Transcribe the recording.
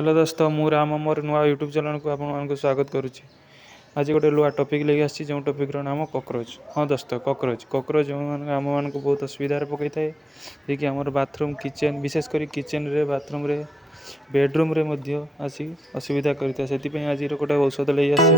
Hello दोस्तों मु राम मोर नुआ यूट्यूब चैनल को आपको स्वागत करुच्ची। आज गोटे नुआ टॉपिक लेके आसी जो टॉपिक नाम कॉकरोच। हाँ दोस्तों कॉकरोच जो आम मान को बहुत असुविधा पकई थाए कि आम बाथरूम किचेन विशेषकर किचेन रे बाथरूम रे बेडरूम रे आसी असुविधा करता से आज गोटे औषध ले आसी